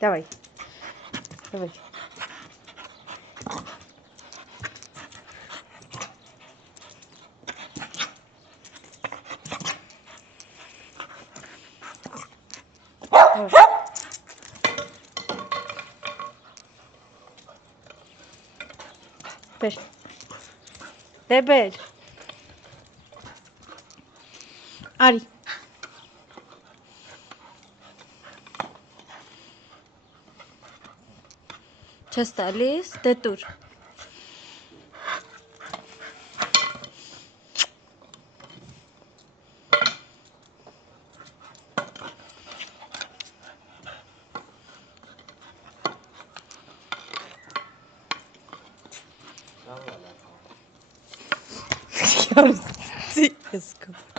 Давай. Давай. Давай. Ver. Rebel. Ari. Chastales de tur. Sí, es como...